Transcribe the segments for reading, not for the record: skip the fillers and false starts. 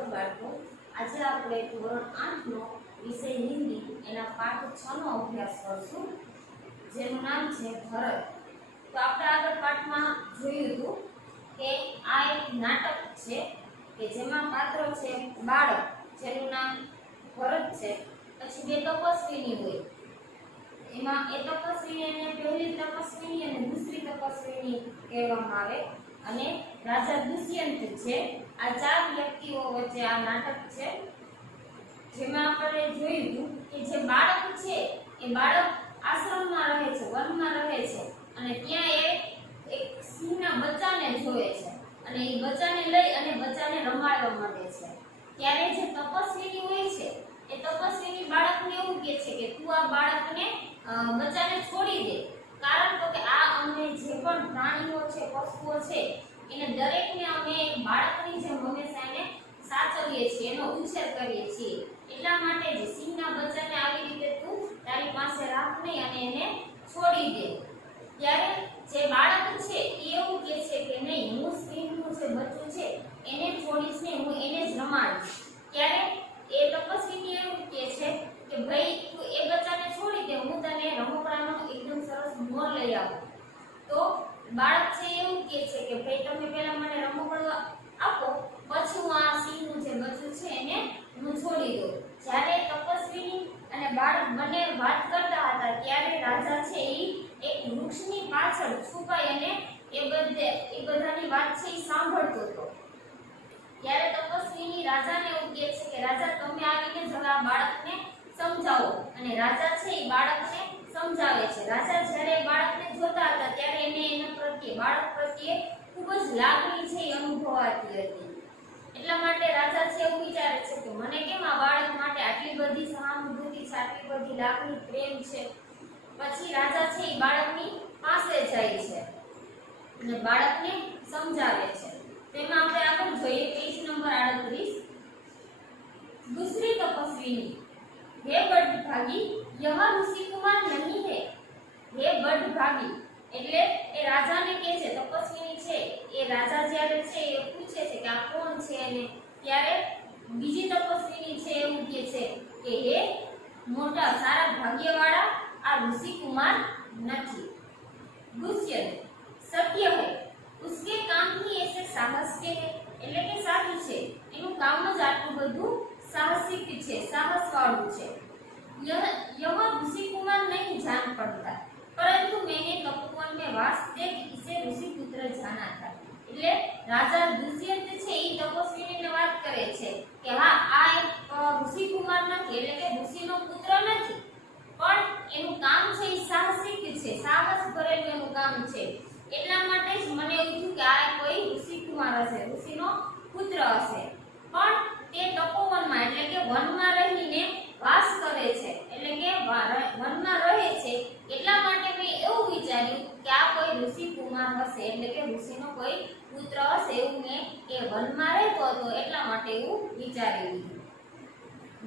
Hello બાળકો, આજે આપણે ધોરણ 8 નો વિષય હિન્દી એના પાઠ 6 નો અભ્યાસ કરશું, જેનું નામ છે ભરત. તો આપણે આગળ પાઠમાં જોયું હતું કે આ એક નાટક છે કે જેમાં પાત્રો છે બાળક, જેનું નામ ભરત છે, પછી બે તપસ્વીની હોય. એમાં એ તપસ્વીને પહેલી તપસ્વીની અને દૂસરી તપસ્વીની કહેવામાં આવે. અને રાજા દુષ્યંત છે. આ ચાર વ્યક્તિઓ વચ્ચે આ નાટક છે, જેમાં આપણે જોયું કે જે બાળક છે એ બાળક આશ્રમમાં રહે છે, વનમાં રહે છે, અને ત્યાં એક સિંહના બચ્ચાને જોવે છે અને એ બચ્ચાને લઈ અને બચ્ચાને રમાડવા માંડે છે. ત્યારે જે તપસ્વીની હોય છે એ તપસ્વીની બાળકને એવું કહે છે કે તું આ બાળકને બચ્ચાને છોડી દે, કારણ તો કે આ અમે જે પણ પ્રાણીઓ છે, પશુઓ છે, એને દરેકને અમે એક બાળકની જેમ હંમેશા એને સાચવીએ છીએ, એનો ઉછેર કરીએ છીએ. એટલા માટે જ સિંહના બચ્ચાને આવી રીતે તું તારી પાસે રાખ નહીં અને એને છોડી દે. ત્યારે જે બાળક છે એ એવું કહે છે કે નહીં, હું સિંહનું જે બચ્ચું છે એને છોડીશ નહીં, હું એને જ રમાડીશ. ત્યારે એ તપસ્વીની એવું કહે છે કે ભાઈ તું એ બચ્ચાને છોડી દે, હું તને રમકડાનો એકદમ સરસ મોર લઈ આવું. તો બાળક છે એવું કહે છે કે ભાઈ તમે પહેલા મને રમકડું આપો, પછી હું આ સિંહનું જે બચ્ચું છે એને હું છોડી દઉં. જ્યારે તપસ્વીની અને બાળક બંને વાત કરતા હતા ત્યારે રાજા છે એ એક વૃક્ષની પાછળ છુપાઈ અને એ બધાની વાત છે એ સાંભળતો હતો. ત્યારે તપસ્વીની રાજાને એવું કહે છે કે રાજા તમે આવીને જરા બાળકને સમજાવો, અને રાજા છે એ બાળકને સમજાવે છે. રાજા જ્યારે બાળકને જોતા હતા ત્યારે એને એના પ્રત્યે, બાળક પ્રત્યે ખૂબ જ લાગણી છે એ અનુભવાતી હતી. એટલા માટે રાજા છે એવું વિચારે છે કે મને કેમ આ બાળક માટે આટલી બધી સહાનુભૂતિ છે, આટલી બધી લાગણી, પ્રેમ છે. પછી રાજા છે એ બાળકની પાસે જાય છે અને બાળકને સમજાવે છે. તેમાં આપણે આગળ જોઈએ પેજ નંબર 38. दूसरी तपस्विनी, हे बड़भागी, यह ऋषि कुमार नहीं है. हे बड़भागी એટલે એ રાજાને કહે છે, તપસ્વીની છે એ રાજા જ્યારે છે એ પૂછે છે કે આ કોણ છે, અને ત્યારે બીજી તપસ્વીની છે એવું કહે છે કે હે મોટા સારા ભાગ્યવાળા, આ ઋષિ કુમાર નથી. દુષ્યંત, સત્ય है, उसके काम ही ऐसे साहस के है. એટલે કે સાચું છે, એનું કામ જ આટલું બધું साहसिक છે, साहसवाળું છે. यह ऋषि कुमार नहीं जान पड़ता, परंतु मैंने तपोवन में वास देख इसे ऋषि पुत्र जाना था. એટલે રાજા દુષ્યંત છે એ તપસ્વીને વાત કરે છે કે હા આ એક ઋષિ કુમાર નથી, એટલે કે ઋષિનો પુત્ર નથી, પણ એનું કામ છે એ સાહસિક છે, સાહસ ભરેલું એનું કામ છે. એટલા માટે જ મને એવું થયું કે આ કોઈ ઋષિ કુમાર હશે, ઋષિનો પુત્ર હશે. પણ તે તપોવનમાં એટલે કે વનમાં રહીને વાસ કરે છે, એટલે કે વનમાં રહે છે. એટલા માટે મેં એવું વિચાર્યું કે આ કોઈ ઋષિ કુમાર હશે, એટલે કે ઋષિનો કોઈ પુત્ર હશે, એવું મેં કે વનમાં રહેતો હતો એટલા માટે એવું વિચારી લીધું.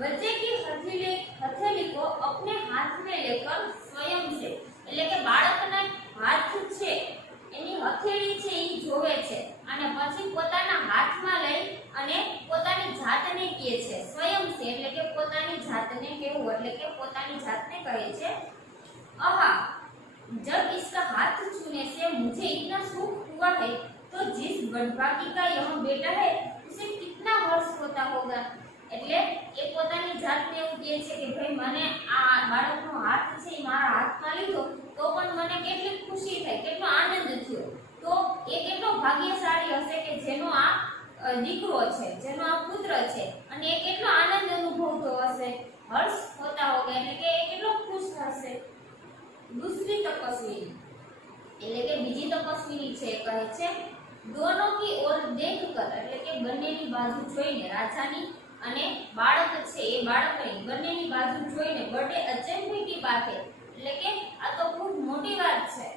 बच्चे की हथेली को अपने हाथ में लेकर स्वयं से, એટલે કે બાળકના હાથ છે એની હથેળી છે એ જોવે છે અને પછી પોતાના હાથમાં લઈ અને પોતાની જાતને કહે છે. સ્વયં છે એટલે કે પોતાની જાતને કહેવું, એટલે કે પોતાની જાતને કહે છે, આહા जब इसका हाथ छूने से मुझे इतना सुख हुआ है तो जिस बड़भागी का यह बेटा है उसे कितना हर्ष होता होगा. એટલે એ પોતાની જાતને એવું કહે છે કે ભાઈ મને આ બાળકનો હાથ છે એ મારા હાથમાં લીધો તો પણ મને કેટલી ખુશી થઈ, કેટલો આનંદ થયો. તો એ કેટલો ભાગ્યશાળી હશે કે જેનો આ દીકરો છે, જેનો આ પુત્ર છે, અને એ કેટલો આનંદ અનુભવતો હશે, હર્ષ હોતા હોગા, એટલે કે એ કેટલો ખુશ હશે. दूसरी तपस्वी એટલે કે બીજી તપસ્વીની છે કહે છે, दोनों की ओर देखकर એટલે કે બંનેની બાજુ જોઈને, રાજાની અને બાળક છે એ બાળકની બંનેની બાજુ જોઈને બડે અચંભે કી બાત है, એટલે કે આ તો ખૂબ મોટી વાત છે.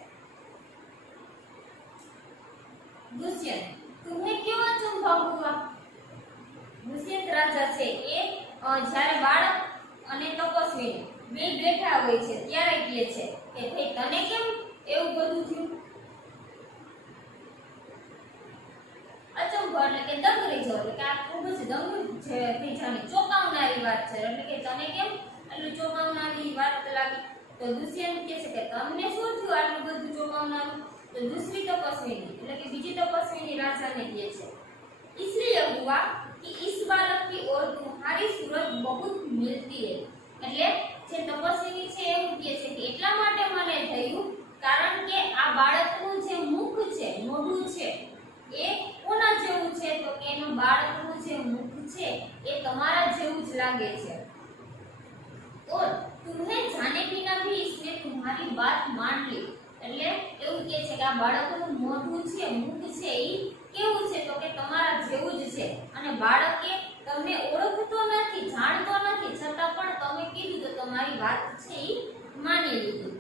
દુષ્યંત, तुम्हें क्यों अचंभा हुआ. દુષ્યંત રાજા છે એ જ્યારે બાળક અને તપસ્વીને બે બેઠા હોય છે ત્યારે કહે છે કે ભાઈ તને કેમ એવું બધું થયું. અચંભ ઉભો એટલે કે દંગ રહી જાવ, એટલે કે આ ખૂબ જ દંગ થઈ જવાની ચોંકાવનારી વાત છે, એટલે કે તને કેમ એટલું ચોંકાવનારી વાત લાગી? તો દુષ્યંત કહે છે કે તમને શું થયું આટલું બધું ચોંકાવનારું? तो दूसरी तपस्विनी એટલે કે બીજી તપસ્વિની રાજાને કહે છે, इसलिए हुआ कि इस बालक की ओर तुम्हारी सूरत बहुत मिलती है। એટલે જે તપસ્વિની છે એવું કહે છે કે એટલા માટે મને થયું કારણ કે આ બાળકનું જે મુખ છે, મોઢું છે, એ કોના જેવું છે? તો કે એનું બાળકનું જે મુખ છે એ તમારા જેવું જ લાગે છે। और तुम्हें जाने बिना भी इसने तुम्हारी बात मान ली। એટલે એવું કહે છે કે આ બાળકનું મોઢું છે, મુખ છે, એ કેવું છે? તો કે તમારા જેવું જ છે, અને બાળકે તમને ઓળખતો નથી, જાણતો નથી, છતાં પણ તમે કીધું તો તમારી વાત છે એ માની લીધી।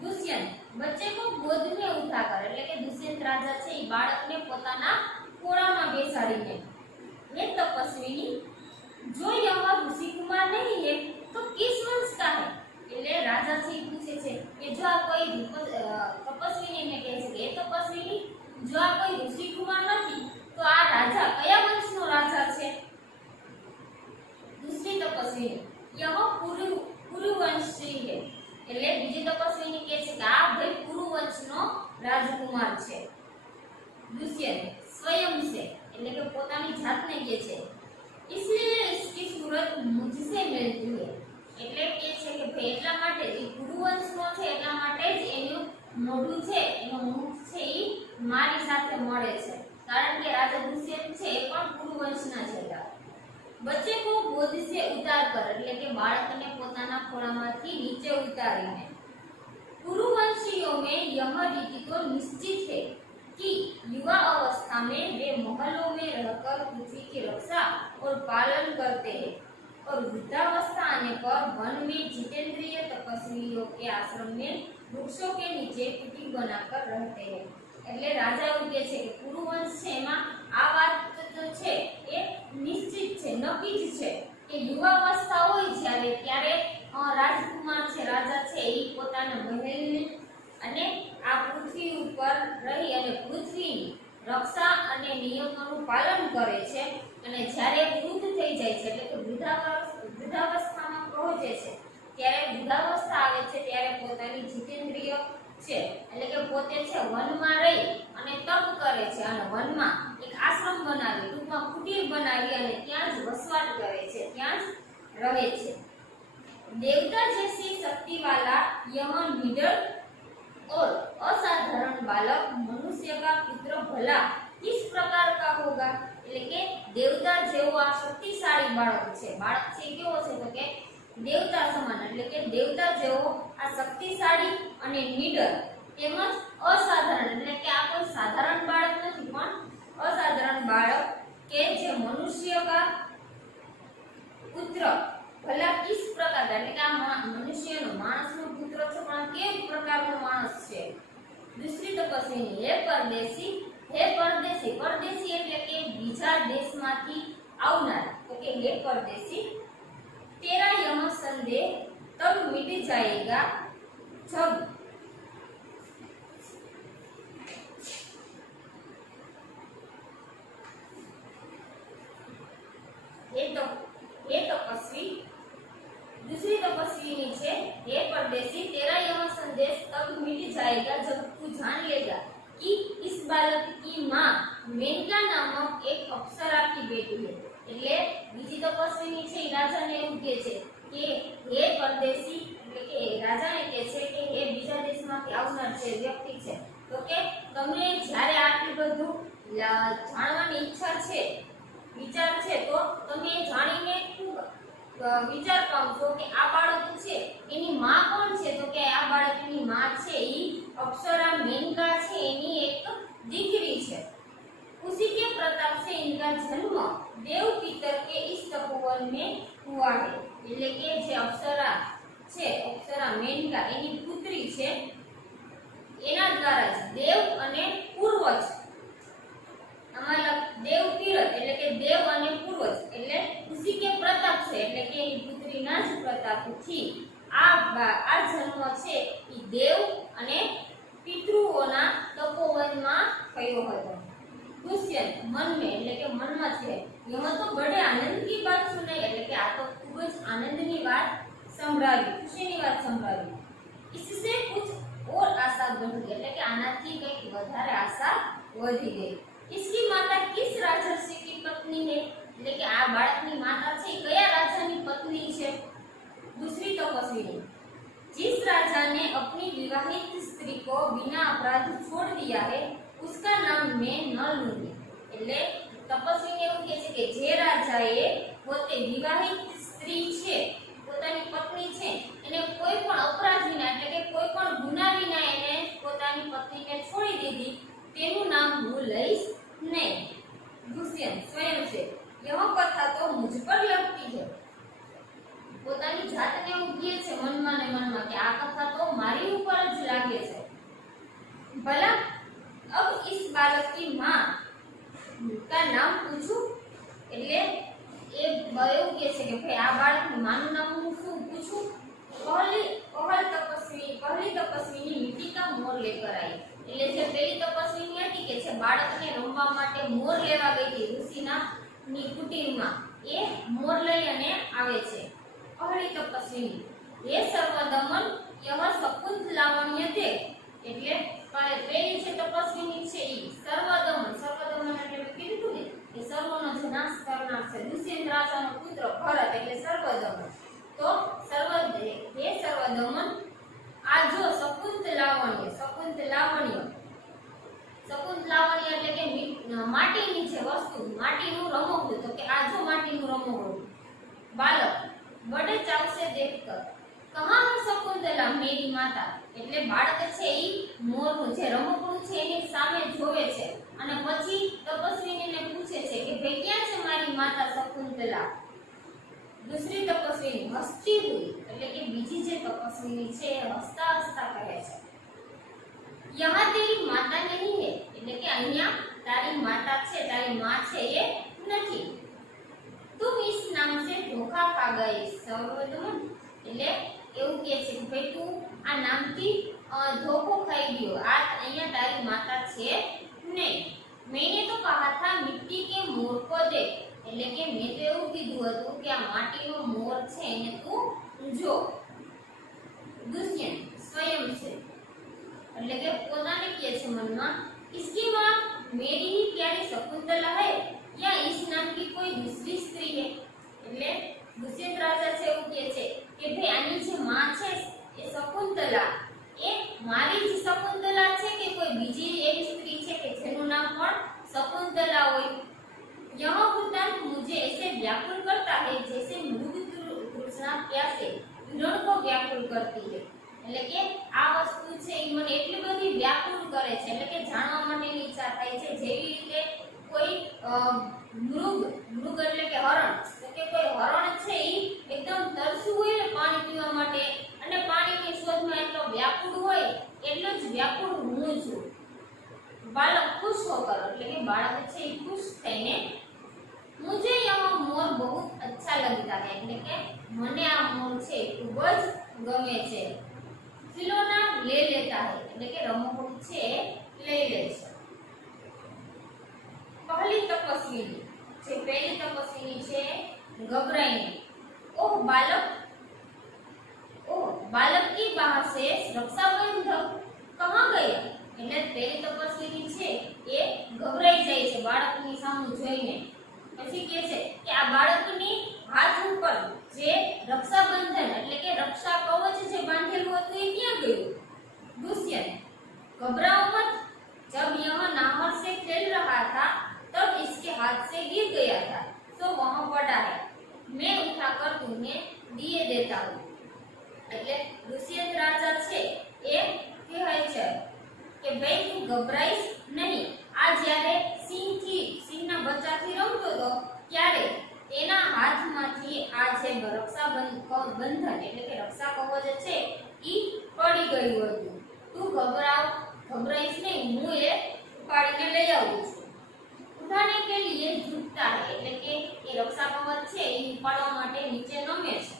દુષ્યંત બચ્ચે કો ગોદ में उठाकर એટલે કે દુષ્યંત રાજા છે એ બાળકને પોતાના ખોળામાં બેસાડીને, હે તપસ્વીની, જો यह ऋषि कुमार नहीं है तो किस वंश का है? એટલે રાજા છે પૂછે છે કે જો આ કોઈ તપસ્વીને કહે છે કે એ તપસ્વીની, જો આ કોઈ ઋષિ કુમાર નથી તો આ રાજા કયા વંશનો રાજા છે? दूसरी तपस्विनी, यह पुरुवंशी है। એટલે બીજી તપસ્વીની કહે છે કે આ ભાઈ પુરુવંશનો રાજકુમાર છે। દુષ્યંત स्वयं से એટલે કે પોતાની જાતને કહે છે, इसलिए इसकी सूरत मुझसे मिलती है। એટલે કે છે કે ભાઈ એટલા માટે એ પુરુવંશનો છે, એટલા માટે જ એનું મોઢું છે, એનો મુખ છે એ મારી સાથે મળે છે, કારણ કે રાજા દુષ્યંત છે એ પણ પુરુવંશના છે। बच्चे को गोद से उतार कर એટલે કે બાળકને પોતાના ખોળામાંથી નીચે ઉતારીને, पुरुवंशियों में यह रीति तो निश्चित है कि युवा अवस्था में वे महलों में रहकर पृथ्वी की रक्षा और पालन करते हैं, और वृद्धावस्था आने पर वन में जितेंद्रिय तपस्वियों के आश्रम में वृक्षों के नीचे कुटीर बनाकर रहते हैं। એટલે રાજા એવું કહે છે કે પુરુવંશ છે એમાં આ વાત તો છે એ નિશ્ચિત છે, નક્કી જ છે કે યુવાવસ્થા હોય જ્યારે ત્યારે રાજકુમાર છે, રાજા છે એ પોતાના મહેલને અને આ પૃથ્વી ઉપર રહી અને પૃથ્વીની રક્ષા અને નિયમોનું પાલન કરે છે, અને જ્યારે વૃદ્ધ થઈ જાય છે એટલે કે વૃદ્ધાવસ્થામાં પહોંચે છે, ત્યારે વૃદ્ધાવસ્થા આવે છે ત્યારે પોતાની જીતેન્દ્રિય છે એટલે કે પોતે છે વનમાં રહી અને તપ કરે છે, અને વનમાં એક આશ્રમ બનાવી, ટૂંકમાં કુટીર બનાવી અને ત્યાં જ વસવાટ કરે છે, ત્યાં જ રહે છે। देवता जैसी शक्ति वाला यह निडर और असाधारण बालक मनुष्य का पुत्र भला किस प्रकार का होगा? એટલે કે દેવતા જેવો આ શક્તિશાળી બાળક છે, બાળક છે કેવો છે? તો કે દેવતા સમાન, એટલે કે દેવતા જેવો આ શક્તિશાળી અને નિડર તેમજ અસાધારણ, એટલે કે આ કોઈ સાધારણ બાળક નથી પણ અસાધારણ બાળક કે જે મનુષ્ય કા પુત્ર ભલા કિસ પ્રકાર, એટલે કે આ મનુષ્યનો માણસનો પુત્ર છે પણ કેવા પ્રકારનો માણસ છે। दूसरी तपस्विनी, हे परदेसी, हे परदेसी, परदेसी એટલે કે બીજા દેશમાંથી આવનાર, તો કે હે પરદેसी, तेरा यह संदेह तब मिट जाएगा जब हे तपस्वी, दूसरी तपस्विनी छे, हे परदेसी, तेरा यह संदेश तब मिट जाएगा जब तू जान लेगा कि इस बालक की माँ मेनका नामक एक अप्सरा की बेटी है। એટલે બીજી તપસ્વીની છે રાજાને એવું કહે છે કે હે પરદેશી, એટલે કે રાજાને કહે છે કે હે બીજા દેશમાંથી આવનાર છે વ્યક્તિ છે, તો કે તમને જ્યારે આટલું બધું જાણવાની ઈચ્છા છે, વિચાર છે, તો તમે જાણીને ખૂબ વિચાર પામશો કે આ બાળક છે એની માં કોણ છે? તો કે આ બાળકની માં છે એ અપ્સરા મેનકા છે, એની એક દીકરી છે। उसी के प्रताप से इनका जन्म देव पितर के इस तपोवन में हुआ है। એટલે કે જે અપ્સરા છે, અપ્સરા મેનકા એની પુત્રી છે, એના દ્વારા જ દેવ અને પૂર્વજ, અમારા દેવ તીરથ એટલે કે દેવ અને પૂર્વજ, એટલે ઉસી કે પ્રતાપ છે એટલે કે એની પુત્રીના જ પ્રતાપથી આ જન્મ છે એ દેવ અને પિતૃઓના તપોવનમાં થયો હતો। दुष्यंत मन में એટલે કે મનમાં છે यह तो बड़े आनंद की बात सुनाई એટલે કે આ તો ખૂબ જ આનંદની વાત સંભળાવી ખુશીની વાત સંભળાવી इससे कुछ और आशा बढ़ गई એટલે કે આનાથી કંઈક વધારે આશા વધી ગઈ इसकी माता किस राजर्षि की पत्नी है એટલે કે આ બાળકની માતા છે એ કયા રાજાની પત્ની છે दूसरी तपस्विनी जिस राजा ने अपनी विवाहित स्त्री को बिना अपराध छोड़ दिया है उसका नाम मैं न लूंगी એટલે તપસ્વીને એવું કહે છે કે જે રાજાએ પોતે વિવાહિત સ્ત્રી છે પોતાની પત્ની છે એને કોઈ પણ અપરાધ વિના એટલે કે કોઈ પણ ગુના વિના એને પોતાની પત્નીને છોડી દીધી તેનું નામ હું લઈશ નહીં दुष्यंत स्वयं से यह कथा तो मुझ पर लगती है પોતાની જાતને ઉગીએ છે મનમાં ને મનમાં કે આ કથા તો મારી ઉપર જ લાગે છે ભલા अब इस बालक की मां का नाम पूछूं એટલે એ એવું કહે છે કે ભાઈ આ બાળકની માનું નામ હું શું પૂછું पहली तपस्वीनी मिट्टी का मोर लेकर आई એટલે જે પેલી તપસ્વીની હતી કે છે બાળકને રમવા માટે મોર લેવા ગઈ હતી ઋષિના ની કુટીરમાં એ મોર લઈ અને આવે છે पहली तपस्वीनी ये सर्वदमन यह सकुंत लावण्य दे એટલે પેલી જે તપસ્વીની છે ઈ સર્વદમન એટલે મેં કીધું ને કે સર્વનો જે નાશ કરનાર છે દુષ્યંત રાજાનો પુત્ર ભરત એટલે સર્વદમન તો હે સર્વદમન આ જો સકુંત લાવણ્ય એટલે કે માટીની છે વસ્તુ માટીનું રમકડું તો કે આ જો માટીનું રમકડું બાલક बड़े चाव से देखकर कहां है शकुंतला मेरी माता એટલે બાળક છે ઈ મોરનું જે રમકડું છે એની સામે જોવે છે અને પછી તપસ્વીનીને પૂછે છે કે ભાઈ ક્યાં છે મારી માતા शकुंतला दूसरी तपस्विनी हसती हुई એટલે કે બીજી જે તપસ્વીની છે હસતા હસતા કહે છે यहाँ तेरी माता नहीं है એટલે કે અહીંયા તારી માતા છે તારી માં છે એ નથી तुम इस नाम से धोखा खा गए सर्वदमन એટલે એવું કહે છે કે ભાઈ તું આ નામથી ધોખો ખાઈ ગયો આ અહીંયા તારી માતા છે નહીં मैंने तो कहा था मिट्टी के मोर को दे એટલે કે મેં તો એવું કીધું હતું કે આ માટીનો મોર છે એને તું જો दुष्यंत स्वयं से એટલે કે પોતાને કહે છે મનમાં इसकी मां मेरी ही प्यारी शकुंतला है या इस नाम की कोई दूसरी स्त्री है એટલે દુષ્યંત રાજા છે એવું કહે છે કે ભાઈ આની જે માં છે એ શકુંતલા એ મારી જ શકુંતલા છે કે કોઈ બીજી એવી સ્ત્રી છે કે જેનું નામ પણ शकुंतला હોય यह वृत्तांत मुझे ऐसे व्याकुल करता है जैसे मृग तृष्णा प्यासे हिरण को व्याकुल करती है એટલે કે આ વસ્તુ છે એ મને એટલી બધી વ્યાકુળ કરે છે એટલે કે જાણવા માટેની ઈચ્છા થાય છે જેવી રીતે કોઈ મૃગ એટલે કે હરણ તો કે કોઈ હરણ છે ઈ એકદમ તરસ્યું હોય ને પાણી પીવા માટે અને પાણીની શોધમાં એટલો વ્યાકુળ હોય એટલો જ વ્યાકુળ હું છું બાળક ખુશ હોકર એટલે કે બાળક છે ઈ ખુશ થઈને मुझे यह मोर बहुत अच्छा लगता है એટલે કે મને આ મોર છે ખૂબ જ ગમે છે खिलौना ले लेता है એટલે કે રમકડું છે લઈ લે છે पहली तपस्विनी જે પહેલી તપસ્વીની છે घबराई ओह बालक की बाह से रक्षाबंधन कहां गया એટલે પહેલી તપસ્વીની છે એ ગભરાઈ જાય છે બાળકની સામું જોઈને પછી કહે છે કે આ બાળકની હાથ ઉપર જે રક્ષાબંધન એટલે કે રક્ષા કવચ જે બાંધેલું હતું એ ક્યાં ગયું दुष्यंत घबराओ मत जब यह नाहर से खेल रहा था तब इसके हाथ से गिर गया था तो वहां पड़ा है मैं उठाकर तुम्हें दिए देता हूं એટલે दुष्यंत राजा છે એ કહેવાય છે કે ભાઈ તું ગભરાઈશ નહીં આ જ્યારે સિંહના બચ્ચાથી રમતો હતો ત્યારે એના હાથમાંથી આ જે રક્ષાબંધન એટલે કે રક્ષા કવચ છે ઈ પડી ગયું હતું તું घबराइश नहीं હું એ ઉપાડીને લઈ આવું છું ઉઠાને કે लिए झुकता है એટલે કે એ રક્ષા કવચ છે એ ઉપાડવા માટે નીચે નમે છે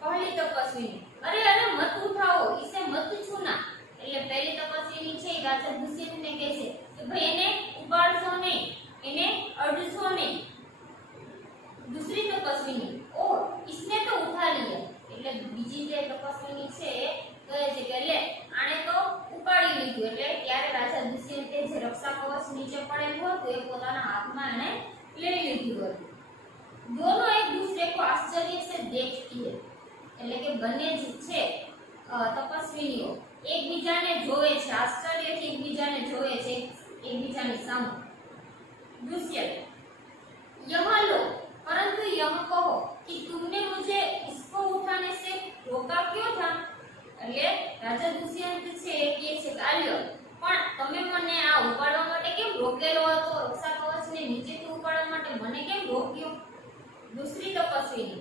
પહેલી તપસ્વીની અરે મત ઉઠાઓ इसे मत छूना એટલે પહેલી તપસ્વીની છે રાજા દુષ્યંતને કહે છે કે ભાઈ એને ઉપાડશો નહીં નીચે પડેલું હતું એ પોતાના હાથમાં એને લઈ લીધું હતું. दोनों एक दूसरे को आश्चर्य से देखती है એટલે કે બંને જ છે તપસ્વીનીઓ એકબીજાને જોવે છે, આશ્ચર્યથી એકબીજાને જોવે છે, એકબીજાની સામે. दुष्यंत यह लो परंतु यह कहो कि तुमने मुझे इसको उठाने से रोका क्यों था. એટલે રાજા દુષ્યંત છે કે છે કાલ્યો પણ તમે મને આ ઉપાડવા માટે કેમ રોકેલો હતો, રક્ષા કવચને નીચેથી ઉપાડવા માટે મને કેમ રોક્યો. दूसरी तपस्विनी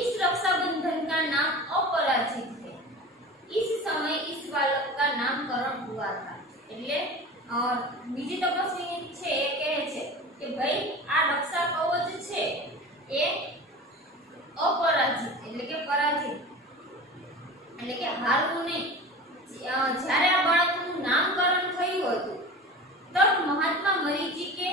इस रक्षाबंधन का नाम अपराजित है. इस समय इस बालक का नामकरण हुआ था. એટલે બીજી તપસ્વિની છે એ કહે છે કે ભાઈ આ રક્ષા કવચ છે એ अपराजित એટલે કે પરાજિત એટલે કે હારવું નહીં. જ્યારે આ બાળકનું નામકરણ થયું હતું તબ મહાત્મા મરીચી કે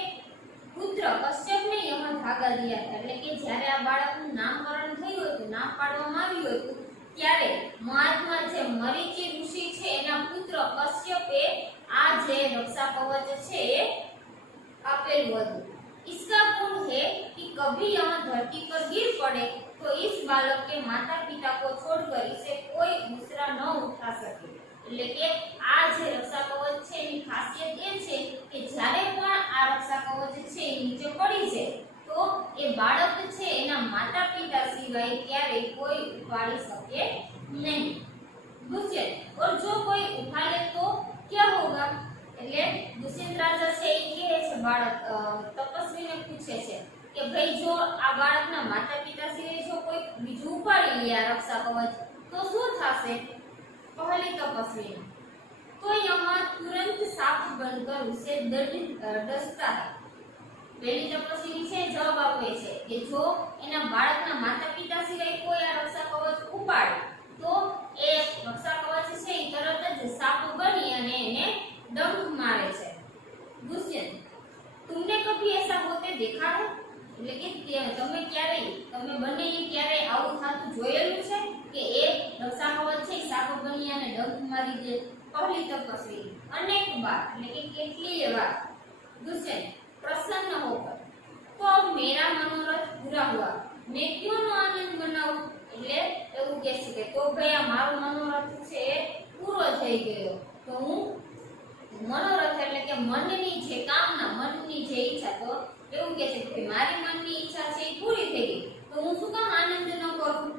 પુત્ર કશ્યપને યમા ભાગા દિયા હતા. એટલે કે જ્યારે આ બાળકનું નામકરણ થયું હતું, નામ પાડવામાં આવ્યું હતું ત્યારે મહાત્મા જે મરીચી ઋષિ છે એના પુત્ર કશ્યપે આ જે રક્ષા કવચ છે એ આપેલું હતું. इसका गुण है कि कभी यह धरती पर गिर पड़े तो इस बालक के माता पिता को छोड़कर इसे कोई दूसरा न उठा सके. એટલે કે આ જે રક્ષા કવચ છે એની ખાસિયત એ છે કે જ્યારે પણ આ રક્ષા કવચ છે એ નીચે પડી જાય તો એ બાળક છે એના માતા પિતા સિવાય ક્યારે કોઈ ઉપાડી શકે નહીં. दुष्यंत और जो कोई उठा ले तो क्या होगा. એટલે દુષ્યંત રાજા છે એ કહે છે બાળક તપસ્વીને પૂછે છે કે ભાઈ જો આ બાળકના માતા પિતા સિવાય જો કોઈ બીજું ઉપાડી લે આ રક્ષા કવચ તો શું થશે. पहली तपस्वी तो यहाँ तुरंत साफ बनकर उसे डसता है. पहली तपस्वी છે જવાબ આપે છે કે જો એના બાળકના માતા પિતા સિવાય કોઈ આ રક્ષા કવચ ઉપાડે તો એ રક્ષા કવચ છે એ તરત જ સાપ બની અને એને ડંખ મારે છે. दुष्यंत तुमने कभी ऐसा होते देखा है. એટલે કે તમે બંને ક્યારે આવું થતું જોયેલું છે કે એ રક્ષા કવચ છે સાપ બની અને ડંખ મારી દે. પહેલી તપસ્વી અનેક બાર એટલે કે કેટલી વાર. दुष्यंत प्रसन्न होकर तो अब मेरा मनोरथ पूरा हुआ मैं क्यों न आनंद मनाऊं. એટલે એવું કહે છે કે તો ભાઈ આ મારો મનોરથ છે પૂરો થઈ ગયો તો હું મનોરથ એટલે કે મનની જે કામના મનની જે ઈચ્છા તો એવું કહે છે કે મારી મનની ઈચ્છા છે એ પૂરી થઈ ગઈ તો હું શું કામ આનંદ ન કરું.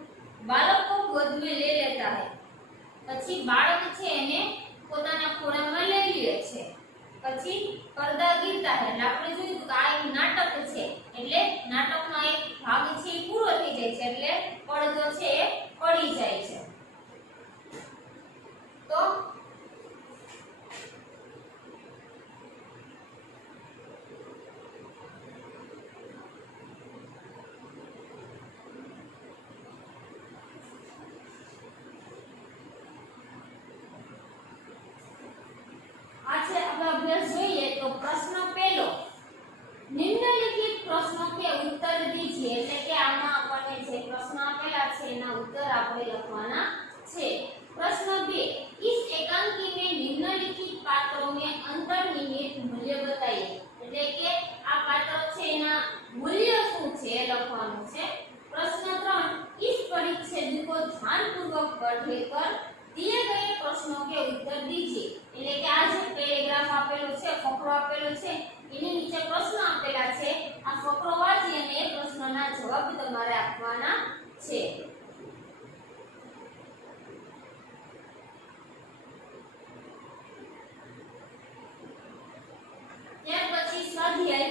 બાળક को गोद में ले लेता है. પછી બાળક છે એને પોતાના ખોળામાં લઈ લે છે. પછી પડદા ગીરતા है એટલે આપણે જોયું કે આ એક નાટક છે એટલે નાટકનો એક ભાગ છે એ પૂરો થઈ જાય છે એટલે પડદો છે એ પડી જાય છે. તો प्रश्न पहलो निम्नलिखित प्रश्नों के उत्तर दीजिए. એટલે કે આમાં આપણને જે પ્રશ્ન આપેલા છે એના ઉત્તર આપણે લખવાના છે. प्रश्न 2 इस एकांकी में निम्नलिखित पात्रों में अंतर्निहित मूल्य बताइए. એટલે કે આ પાત્રો છે એના મૂલ્ય શું છે એ લખવાનું છે. प्रश्न 3 इस परिच्छेद को ध्यानपूर्वक पढ़कर दिए गए प्रश्नों के उत्तर दीजिए. એટલે કે આ જે પેરેગ્રાફ આપેલો છે ફકરો આપેલો છે એની નીચે પ્રશ્ન આપેલા છે આ ફકરો વાંચી અને એ પ્રશ્નના જવાબ તમારે આપવાના છે. ત્યાર પછી સ્વાધ્યાય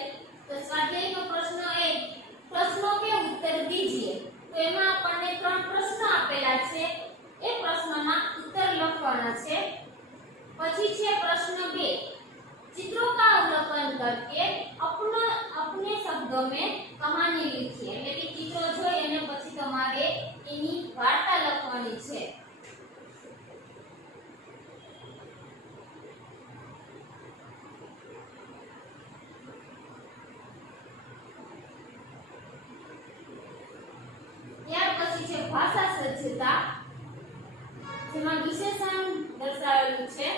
તો સ્વાધ્યાયનો પ્રશ્ન 1 પ્રશ્નો કે उत्तर दीजिए. તો એમાં આપણને 3 પ્રશ્ન આપેલા છે એ પ્રશ્નના उत्तर લખવાના છે. પછી છે प्रश्न 2 चित्रों का अवलोकन करके अपने शब्दों में कहानी लिखिए. એટલે કે ચિત્રો જોઈ અને પછી તમારે એની વાર્તા લખવાની છે. ત્યાર પછી છે ભાષા સજ્જતા જેમાં વિશેષણ દર્શાવેલું છે.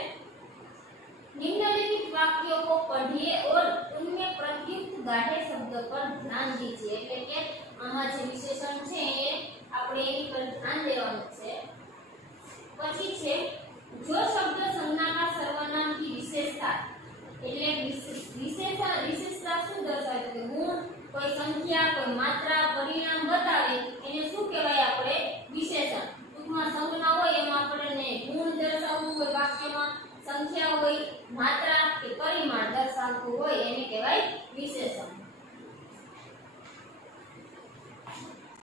निम्नलिखित वाक्यों को पढ़िए और उनमें प्रयुक्त गाढ़े शब्द पर ध्यान दीजिए એટલે કે આમાં જે વિશેષણ છે એ આપણે એની પર ધ્યાન દેવાનું છે પછી છે જો શબ્દ સંજ્ઞાના સર્વનામ की विशेषता એટલે વિશેષતા શું દર્શાવે છે ગુણ કોઈ સંખ્યા કોઈ માત્રા